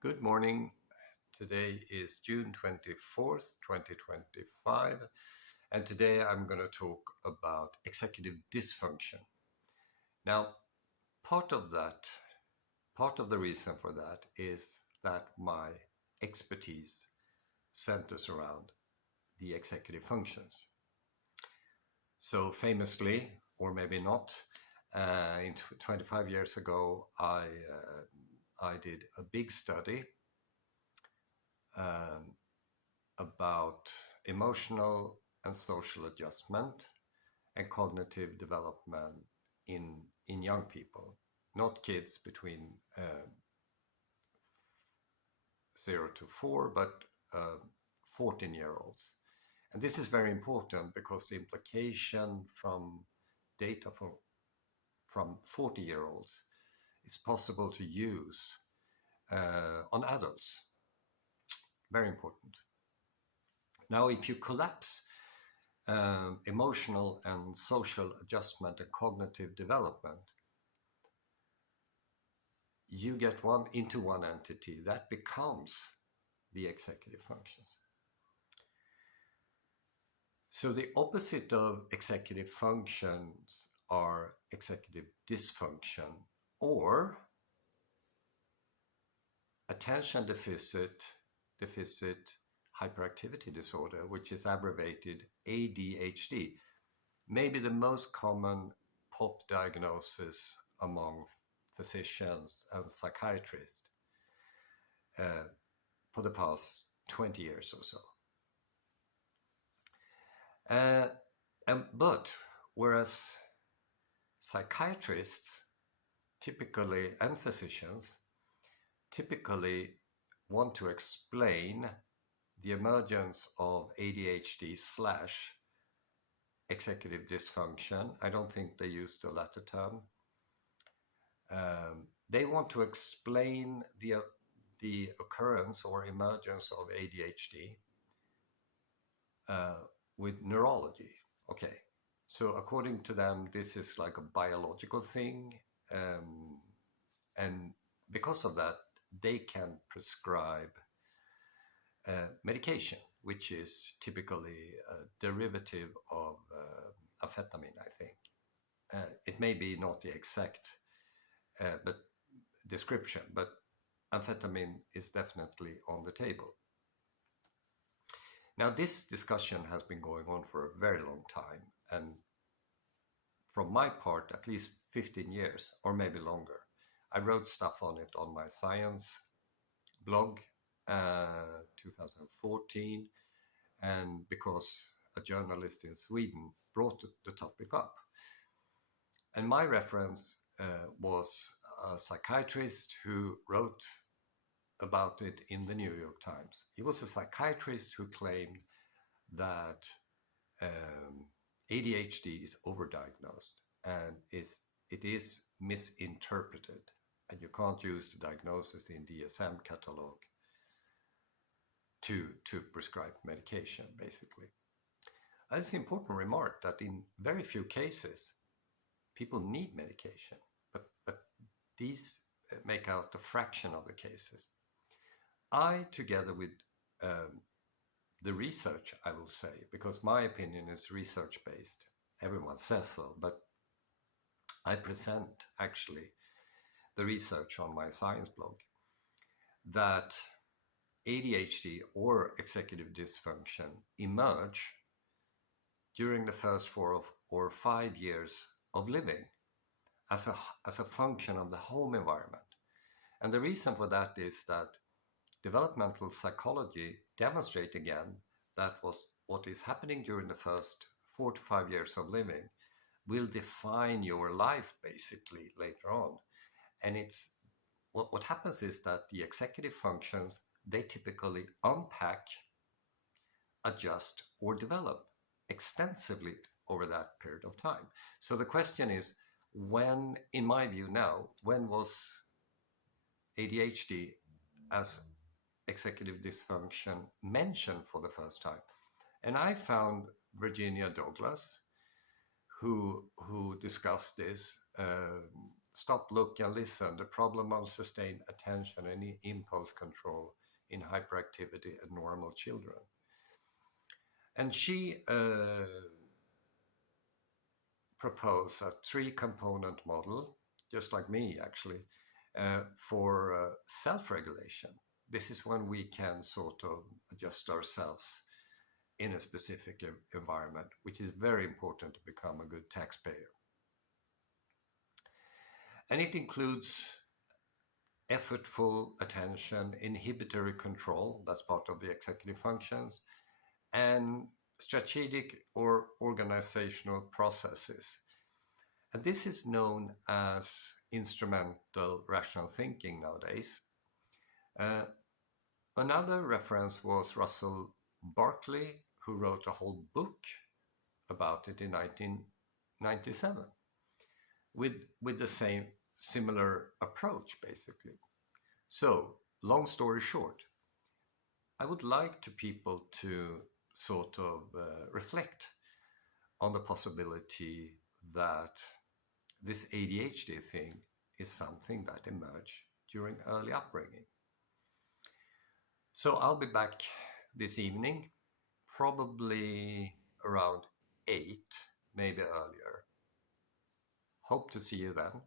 Good morning. Today is June 24th, 2025, and today I'm going to talk about executive dysfunction. Now, part of the reason for that is that my expertise centers around the executive functions. So famously, or maybe not, 25 years ago, I did a big study um, about emotional and social adjustment and cognitive development in young people, not kids between 0 to 4, but 14-year-olds. And this is very important because the implication from data from 40-year-olds is possible to use on adults. Very important. Now, if you collapse emotional and social adjustment and cognitive development, you get into one entity that becomes the executive functions. So the opposite of executive functions are executive dysfunction or attention deficit hyperactivity disorder, which is abbreviated ADHD. Maybe the most common pop diagnosis among physicians and psychiatrists for the past 20 years or so. But whereas psychiatrists typically and physicians typically want to explain the emergence of ADHD slash executive dysfunction. I don't think they use the latter term. They want to explain the occurrence or emergence of ADHD with neurology. Okay, so according to them, this is like a biological thing, and because of that, they can prescribe medication, which is typically a derivative of amphetamine, I think. It may be not the exact but description, but amphetamine is definitely on the table. Now, this discussion has been going on for a very long time, and from my part, at least 15 years, or maybe longer. I wrote stuff on it on my science blog, 2014, and because a journalist in Sweden brought the topic up. And my reference was a psychiatrist who wrote about it in the New York Times. He was a psychiatrist who claimed that ADHD is overdiagnosed and it is misinterpreted, and you can't use the diagnosis in DSM catalog to prescribe medication, basically. And it's an important remark that in very few cases, people need medication, but these make out a fraction of the cases. I, together with the research, I will say, because my opinion is research-based. Everyone says so, but I present actually the research on my science blog that ADHD or executive dysfunction emerge during the first 4 or 5 years of living as a function of the home environment. And the reason for that is that developmental psychology demonstrate again that what is happening during the first 4 to 5 years of living will define your life basically later on. And it's what happens is that the executive functions, they typically unpack, adjust, or develop extensively over that period of time. So the question is, when, in my view now, when was ADHD as executive dysfunction mentioned for the first time? And I found Virginia Douglas, who discussed this stop, look, and listen, the problem of sustained attention and impulse control in hyperactivity and normal children. And she proposed a 3-component model, just like me actually, for self-regulation. This is when we can sort of adjust ourselves in a specific environment, which is very important to become a good taxpayer. And it includes effortful attention, inhibitory control, that's part of the executive functions, and strategic or organizational processes. And this is known as instrumental rational thinking nowadays. Another reference was Russell Barkley, who wrote a whole book about it in 1997 with the same similar approach, basically. So, long story short, I would like people to sort of reflect on the possibility that this ADHD thing is something that emerged during early upbringing. So I'll be back this evening, probably around 8, maybe earlier. Hope to see you then.